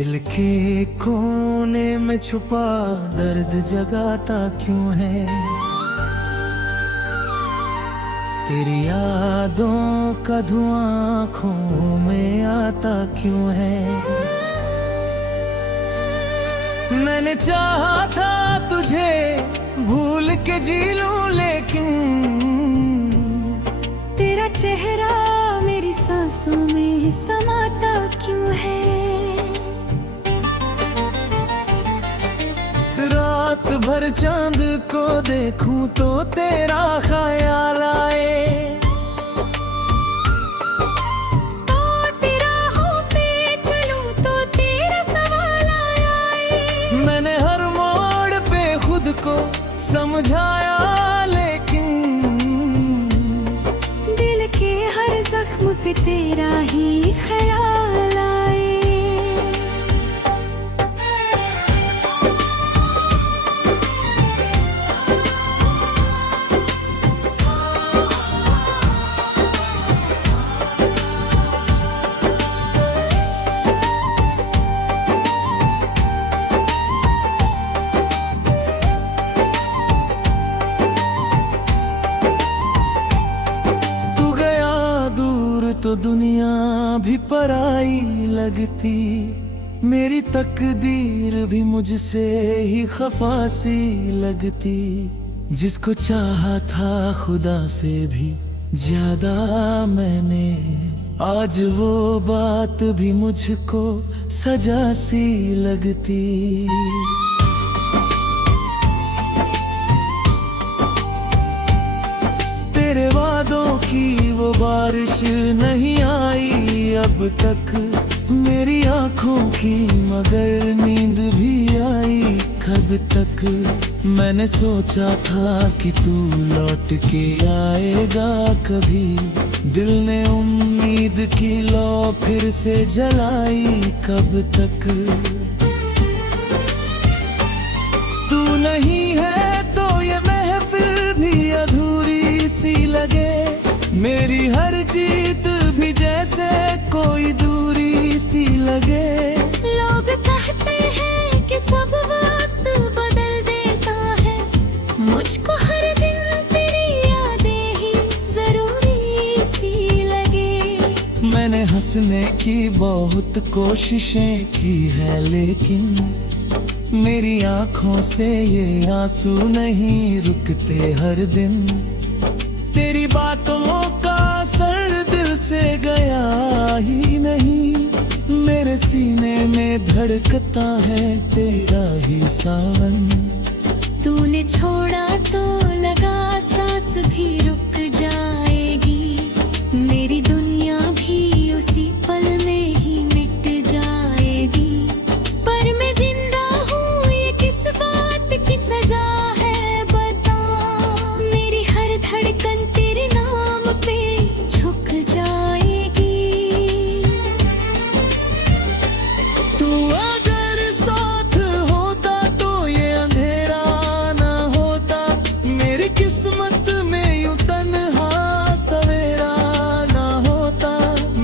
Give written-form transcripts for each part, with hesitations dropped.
दिल के कोने में छुपा दर्द जगाता क्यों है? तेरी यादों का धुआं आँखों में आता क्यों है? मैंने चाहा था तुझे भूल के जी लूं, लेकिन तेरा चेहरा मेरी सांसों में समाता क्यों है? रात भर चांद को देखूं तो तेरा ख्याल आए, तो तेरा हो पे चलूं तो तेरा सवाल आए। मैंने हर मोड़ पे खुद को समझाया, लेकिन दिल के हर जख्म पे तेरा ही ख्याल आए। तो दुनिया भी पराई लगती, मेरी तकदीर भी मुझसे ही खफा सी लगती। जिसको चाहा था खुदा से भी ज्यादा मैंने, आज वो बात भी मुझको सजा सी लगती। तेरे वादों की वो बारिश नहीं आई अब तक मेरी आंखों की, मगर नींद भी आई कब तक? मैंने सोचा था कि तू लौट के आएगा कभी, दिल ने उम्मीद की लौ फिर से जलाई कब तक? तू नहीं है तो ये महफिल भी अधूरी सी लगे, मेरी हर जीत भी जैसे कोई दूरी सी लगे। लोग कहते हैं कि सब वक्त बदल देता है, मुझको हर दिन तेरी यादें ही जरूरी सी लगे। मैंने हंसने की बहुत कोशिशें की है, लेकिन मेरी आंखों से ये आंसू नहीं रुकते हर दिन। तेरी बातों का असर दिल से गया ही नहीं, मेरे सीने में धड़कता है तेरा ही सावन। तूने छोड़ा तो लगा सांस भी रुक जाएगी, मेरी दुनिया भी उसी पल में ही मिट जाएगी। पर मैं जिंदा हूँ ये किस बात की सजा है बता, मेरी हर धड़कन तेरे नाम पे झुक जाएगी। तू अगर साथ होता तो ये अंधेरा ना होता, मेरी किस्मत में यूं तन्हा सवेरा ना होता।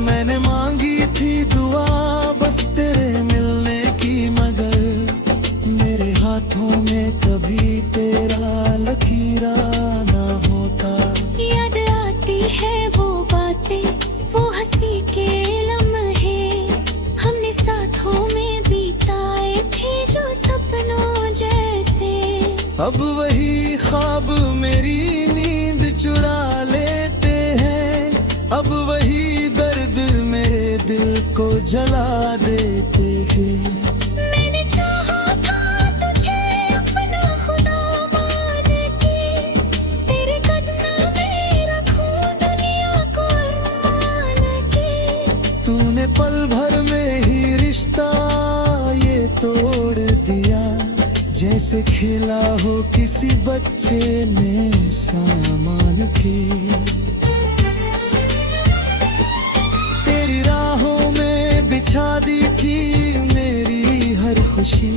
मैंने मांगी थी दुआ बस तेरे मिलने की, मगर मेरे हाथों में कभी तेरा लकीरा ना होता। याद आती है वो बातें, वो हंसी के लम्हे, हमने साथों में बिताए थे जो सपनों जैसे। अब वही ख्वाब मेरी नींद चुरा लेते हैं, अब वही दर्द मेरे दिल को जला देते हैं। मैंने चाहा था तुझे अपना खुदा मान के, तेरे कदमों में रखूं दुनिया को अरमान के। तूने पल भर में ही रिश्ता ये तोड़ दिया, जैसे खेला हो किसी बच्चे ने सामान के। तेरी राहों में बिछा दी थी मेरी हर खुशी,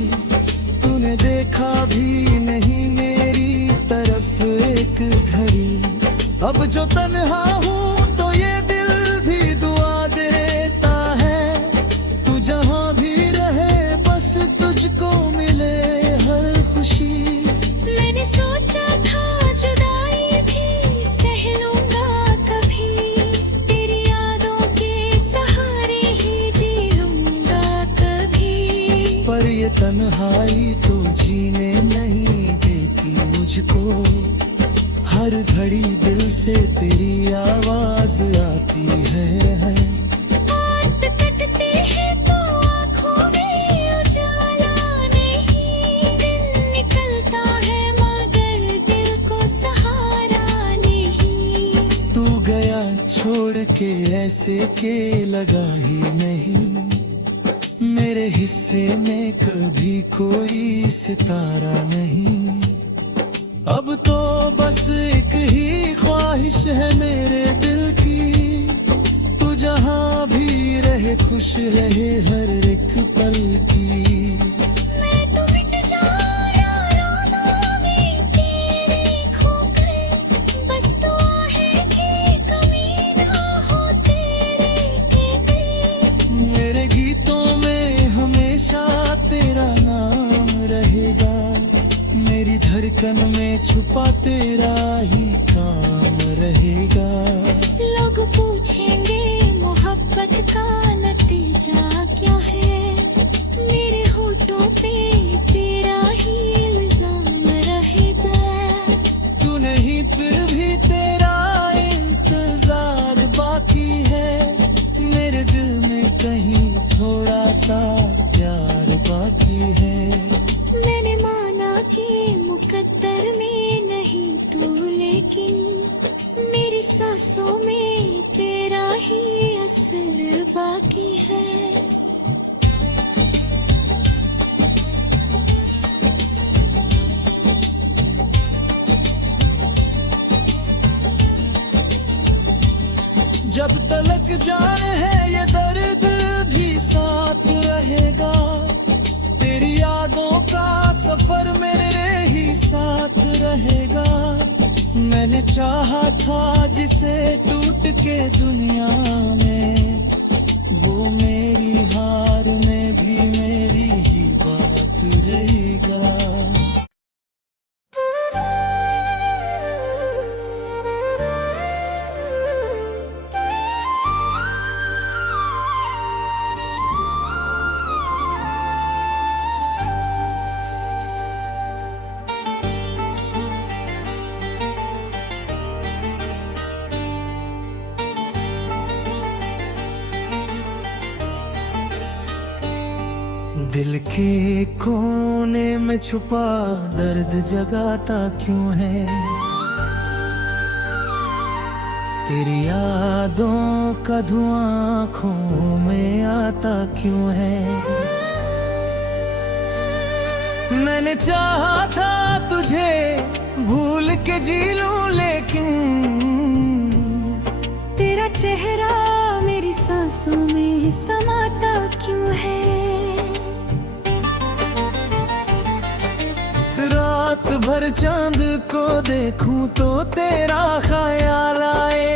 तूने देखा भी नहीं मेरी तरफ एक घड़ी। अब जो तन्हा हूँ तो ये दिल भी दुआ देता है, तू जहाँ भी रहे से तेरी आवाज आती है। बात कटती है तो आँखों में उजाला नहीं, दिन निकलता है मगर दिल को सहारा नहीं। तू गया छोड़ के ऐसे के लगा ही नहीं, मेरे हिस्से में कभी कोई सितारा नहीं। अब तो बस एक ही ख्वाहिश है मेरे दिल की, तू जहाँ भी रहे खुश रहे हर एक पल की। मैं तो मिट जाऊं रातों में तेरे खोकर, बस दुआ है कि कमी ना हो तेरे के। मेरे गीतों में हमेशा तेरा नाम रहेगा, मेरी धड़कन में छुपा तेरा ही काम रहेगा। लोग पूछेंगे मोहब्बत का नतीजा क्या है, मेरे होठों पे तेरा ही इल्जाम रहेगा। तू नहीं फिर भी तेरा इंतजार बाकी है, मेरे दिल में कहीं थोड़ा सा प्यार बाकी है। मैंने माना कि मुकद्दर में नहीं तू, लेकिन मेरी सांसों में तेरा ही असर बाकी है। जब तलक जान है ये दर्द भी साथ रहेगा, तेरी यादों का सफर मेरे ही साथ रहेगा। मैंने चाहा था जिसे टूट के दुनिया में, वो मेरी हार में भी मेरी ही बात रहेगा। दिल के कोने में छुपा दर्द जगाता क्यों है, तेरी यादों का धुआं आँखों में आता क्यों है। मैंने चाहा था तुझे भूल के जी लूं, लेकिन तेरा चेहरा मेरी सांसों में समाता क्यों है। रात भर चांद को देखूं तो तेरा ख्याल आए,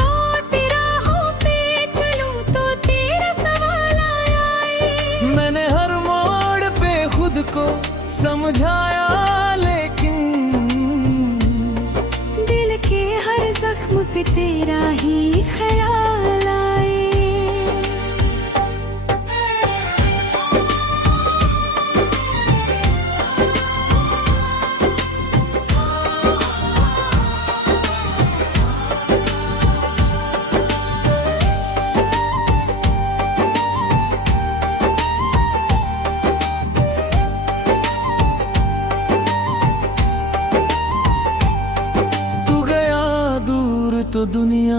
तो तेरा हो पे चलूं तो तेरा सवाल आए। मैंने हर मोड़ पे खुद को समझाया, लेकिन दिल के हर जख्म पे तेरा ही ख्याल आए। तो दुनिया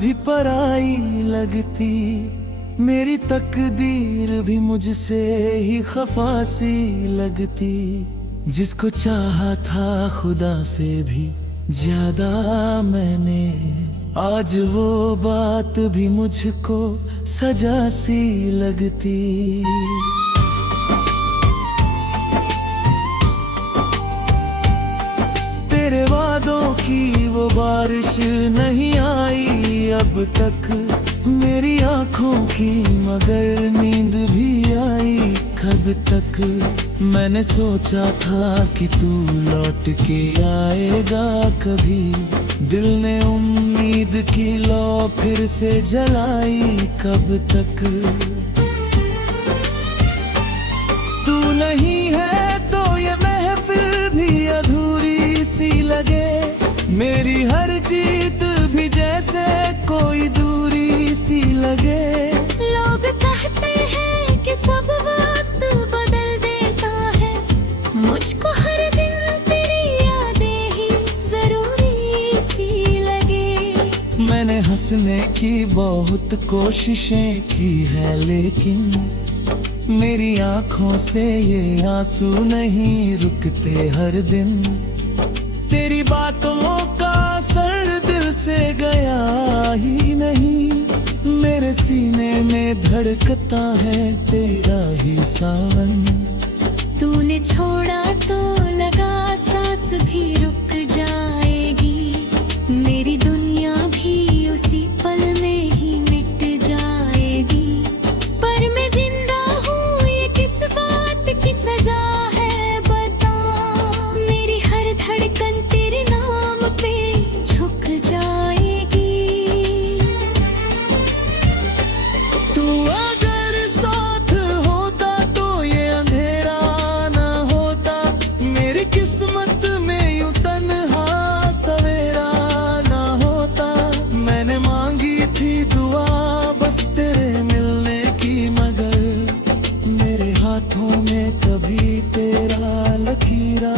भी पराई लगती, मेरी तकदीर भी मुझसे ही खफासी लगती। जिसको चाहा था खुदा से भी ज्यादा मैंने, आज वो बात भी मुझको सजा सी लगती। तेरे वादों की वो बारिश नहीं आई अब तक मेरी आंखों की, मगर नींद भी आई कब तक। मैंने सोचा था कि तू लौट के आएगा कभी, दिल ने उम्मीद की लौ फिर से जलाई कब तक। तू नहीं है तो ये महफिल भी अधूरी सी मेरी हर जीत भी जैसे कोई दूरी सी लगे। लोग कहते हैं कि सब वक्त बदल देता है, मुझको हर दिन तेरी यादें ही जरूरी सी लगे। मैंने हंसने की बहुत कोशिशें की है, लेकिन मेरी आंखों से ये आंसू नहीं रुकते हर दिन। तेरी बातों का असर दिल से गया ही नहीं, मेरे सीने में धड़कता है तेरा ही सावन। तूने छोड़ा तो लगा सांस भी रुक जाएगी, मेरी दुनिया भी उसी पल में ही मिट जाएगी। पर मैं जिंदा हूँ ये किस बात की सजा है बता, मेरी हर धड़कन तेरे नाम पे झुक जाएगी। तू अगर साथ होता तो ये अंधेरा ना होता, मेरी किस्मत में यूं तन्हा सवेरा ना होता। मैंने मांगी थी दुआ बस तेरे मिलने की, मगर मेरे हाथों में कभी तेरा लकीरा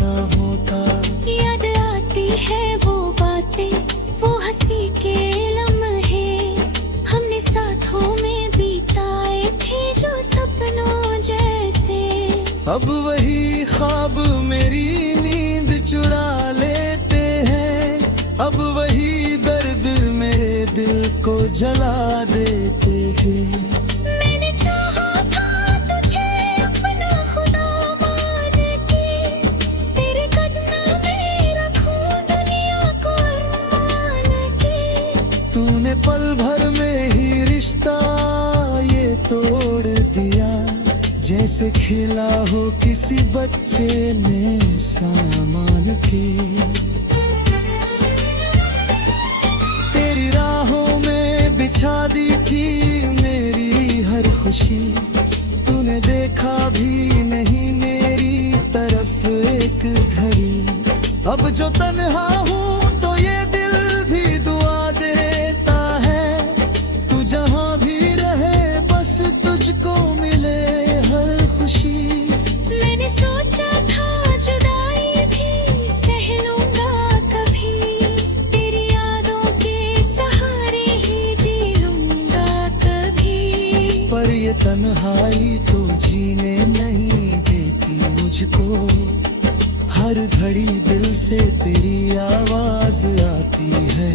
ना होता। याद आती है वो बातें, वो हंसी के लम्हे, हमने साथों में बिताए थे जो सपनों जैसे। अब वही ख्वाब मेरी नींद चुरा लेते हैं, अब वही दर्द मेरे दिल को जला देते हैं। मैंने चाहा था तुझे अपना खुदा मान के, तेरे कदमों में रखूं दुनिया को अरमान के। तूने पल भर में ही रिश्ता ये तोड़ दिया, जैसे खेला हो किसी बच्चे ने सामान के। तेरी राहों में बिछा दी थी मेरी हर खुशी, तूने देखा भी नहीं मेरी तरफ एक घड़ी। अब जो तन्हा हूँ तो ये दिल भी दुआ देता है, तू जहाँ भी रहे बस तुझको मिले हर खुशी। मैंने सोचा था जुदाई भी सह लूंगा कभी, तेरी यादों के सहारे ही जी लूंगा कभी। पर ये तन्हाई तो जीने नहीं देती मुझको, हर घड़ी दिल से तेरी आवाज आती है।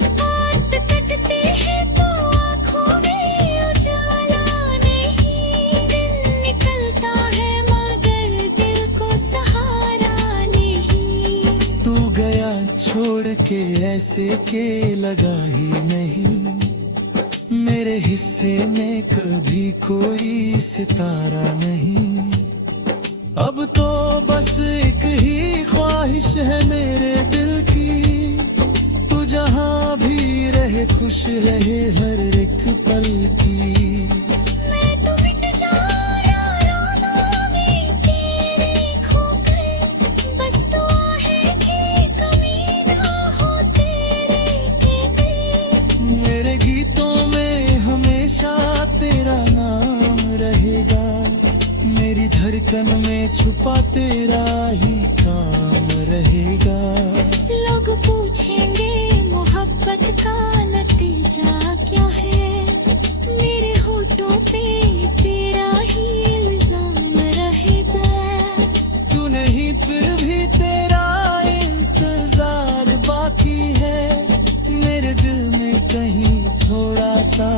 रात कटते हैं तो आँखों में उजाला नहीं, दिन निकलता है मगर दिल को सहारा नहीं। तू गया छोड़ के ऐसे के लगा ही नहीं, मेरे हिस्से में कभी कोई सितारा नहीं। अब तो बस एक ही ख्वाहिश है मेरे दिल की, तू जहाँ भी रहे खुश रहे हर एक पल की। मैं तो मिट जाऊं रातों में तेरे खोकर, बस दुआ है कि कमी ना हो तेरे के। मेरे गीतों में हमेशा तेरा नाम रहेगा, मेरी धड़कन में छुपा तेरा ही काम रहेगा। लोग पूछेंगे मोहब्बत का नतीजा क्या है, मेरे होठों पे तेरा ही इल्जाम रहेगा। तू नहीं फिर भी तेरा इंतजार बाकी है, मेरे दिल में कहीं थोड़ा सा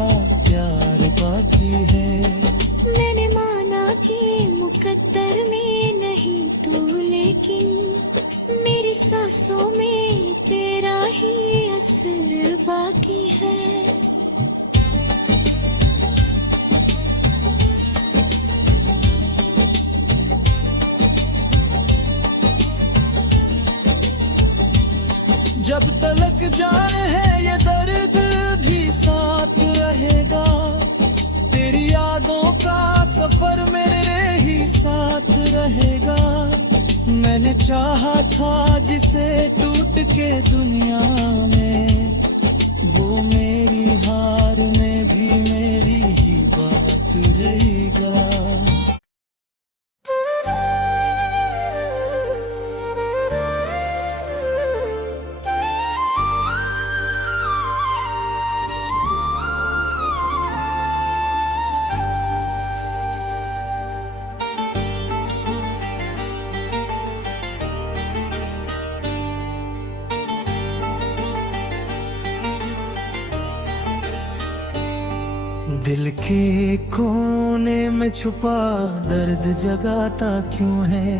प्यार बाकी है। मैंने माना कि मुकद्दर में नहीं तू, लेकिन मेरी सांसों में तेरा ही असर बाकी है। जब तलक जान है ये दर्द भी साथ रहेगा, तेरी यादों का सफर मेरे ही साथ रहेगा। मैं मैंने चाहा था जिसे टूट के दुनिया में, वो मेरी हार में भी मेरी ही बात रहेगा। दिल के कोने में छुपा दर्द जगाता क्यों है,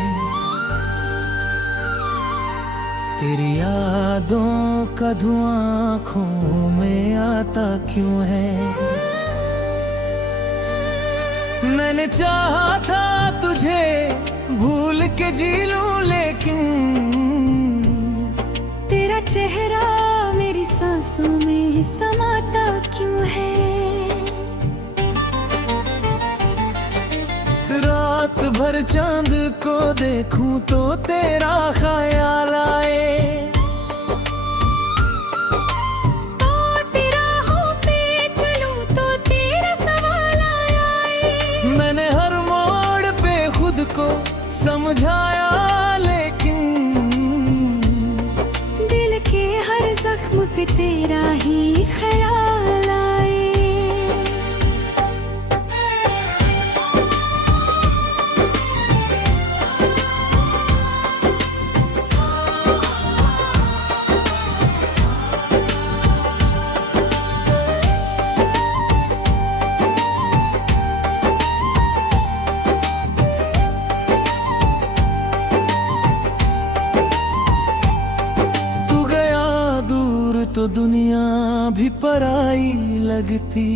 तेरी यादों का धुआं आँखों में आता क्यों है। मैंने चाहा था तुझे भूल के जी लूं, लेकिन तेरा चेहरा मेरी सांसों में समाता क्यों है। रात भर चांद को देखूं तो तेरा ख्याल आए, तो तेरा हो पे चलूं तो तेरा सवाल आए। मैंने हर मोड़ पे खुद को समझाया, लेकिन दिल के हर जख्म पे तेरा ही ख्याल आए। तो दुनिया भी पराई लगती,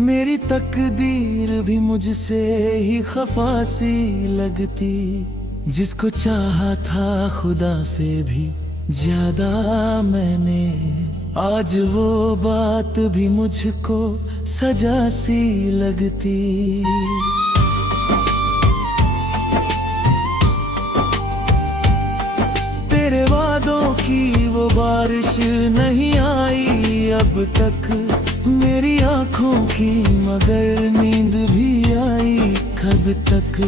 मेरी तकदीर भी मुझसे ही खफासी लगती। जिसको चाहा था खुदा से भी ज्यादा मैंने, आज वो बात भी मुझको सजा सी लगती। तेरे वादों की वो बारिश नहीं आई अब तक मेरी आंखों की, मगर नींद भी आई कब तक।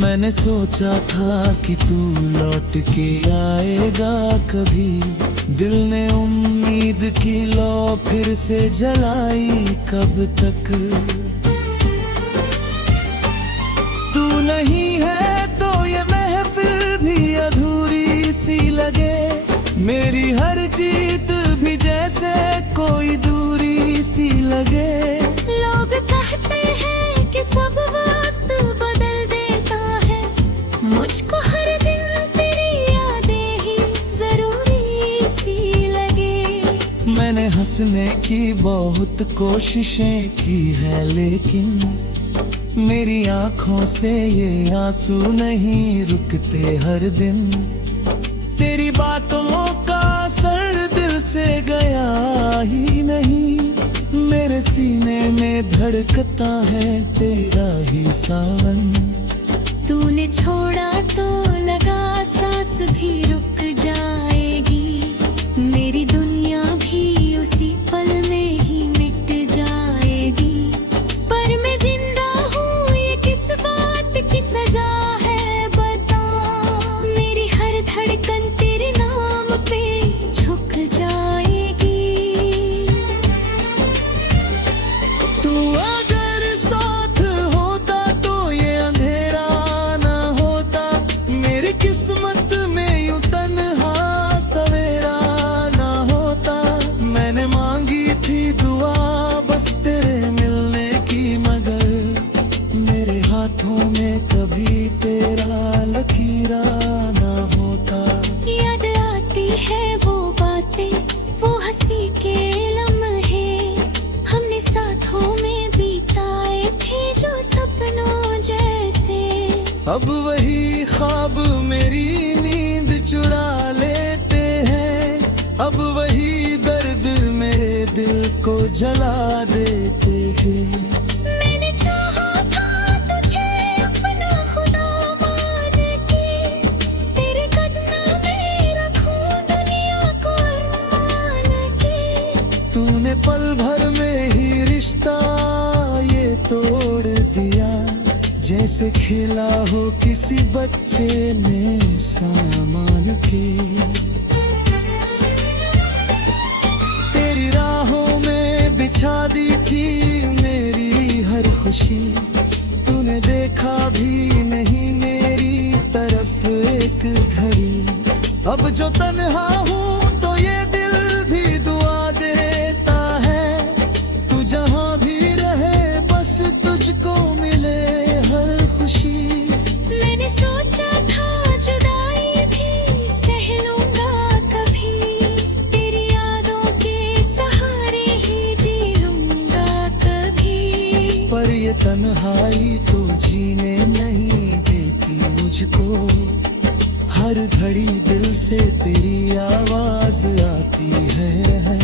मैंने सोचा था कि तू लौट के आएगा कभी, दिल ने उम्मीद की लौ फिर से जलाई कब तक। तू नहीं है तो ये महफिल भी अधूरी सी लगे, मेरी हर जीत भी जैसे कोई दूरी सी लगे। लोग कहते हैं कि सब वक्त बदल देता है, मुझको हर दिन तेरी यादें ही जरूरी सी लगे। मैंने हंसने की बहुत कोशिशें की है, लेकिन मेरी आंखों से ये आंसू नहीं रुकते हर दिन। तेरी बातों का असर दिल से गया ही नहीं, मेरे सीने में धड़कता है तेरा ही सावन। तूने छोड़ा तो लगा सांस भी रुक जाएगी, मेरी दुनिया भी उसी पल में ही मिट जाएगी। पर मैं जिंदा हूँ ये किस बात की सजा है बता, मेरी हर धड़कन तेरे नाम पे झुक जाएगी। तू अगर साथ होता तो ये अंधेरा ना होता, मेरी किस्मत में यूं तन्हा सवेरा ना होता। मैंने मांगी थी दुआ बस तेरे मिलने की, मगर मेरे हाथों में कभी तेरा लकीरा ना होता। याद आती है वो बातें, वो हंसी के लम्हे, हमने साथों में बिताए थे जो सपनों जैसे। अब वही ख्वाब मेरी नींद चुरा लेते हैं, अब वही दर्द मेरे दिल को जला देते हैं। मैंने चाहा था तुझे अपना खुदा मान के, से खेला हो किसी बच्चे ने सामान के। तेरी राहों में बिछा दी थी मेरी हर खुशी, तूने देखा भी नहीं मेरी तरफ एक घड़ी। अब जो तन्हा हूँ तो ये दिल भी दुआ देता है, तू जहाँ भी रहे बस तुझको मिले हर खुशी। मैंने सोचा था जुदाई भी सह लूंगा कभी, तेरी यादों के सहारे ही जी लूंगा कभी। पर ये तन्हाई तो जीने नहीं देती मुझको, हर घड़ी दिल से तेरी आवाज आती है।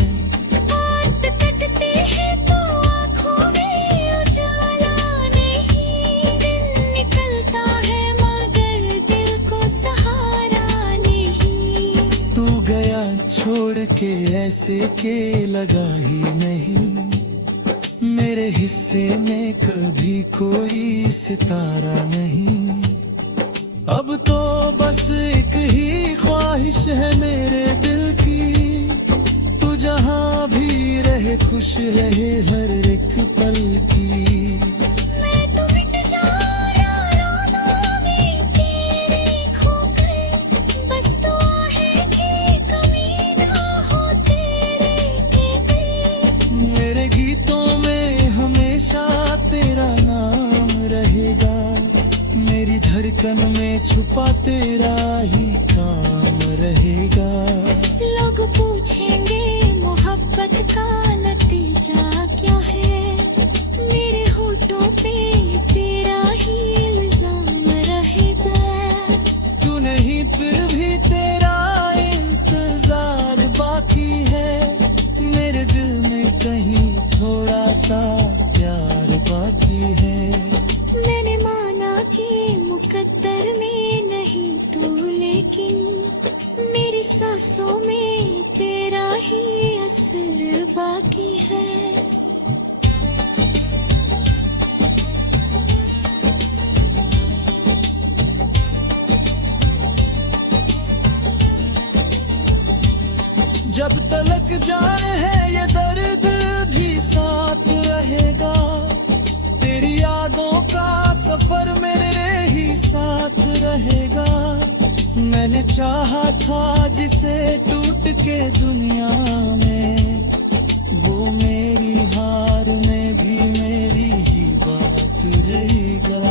बात कटते हैं तो आँखों में उजाला नहीं, दिन निकलता है मगर दिल को सहारा नहीं। तू गया छोड़ के ऐसे के लगा ही नहीं, मेरे हिस्से में कभी कोई सितारा नहीं। अब तो बस एक ही ख्वाहिश है मेरे दिल की, तू जहाँ भी रहे खुश रहे हर एक पल की। मैं तो मिट जाऊं रातों में तेरे खोकर, बस दुआ है कि कमी ना हो तेरे के। मेरे गीतों में हमेशा तेरा नाम रहेगा, मेरी धड़कन में छुपा तेरा ही काम रहेगा। लोग पूछेंगे मोहब्बत का नतीजा क्या है, मेरे होठों पे तेरा ही इल्जाम रहेगा। तू नहीं फिर भी तेरा इंतजार बाकी है, मेरे दिल में कहीं थोड़ा सा प्यार बाकी है। मैंने माना कि मुकद्दर में नहीं तू, लेकिन मेरी सांसों में तेरा ही असर बाकी है। जब तलक जान है ये दर्द भी साथ रहेगा, तेरी यादों का सफर मेरे ही साथ रहेगा। मैंने चाहा था जिसे टूट के दुनिया में, वो मेरी हार में भी मेरी ही बात रहेगा।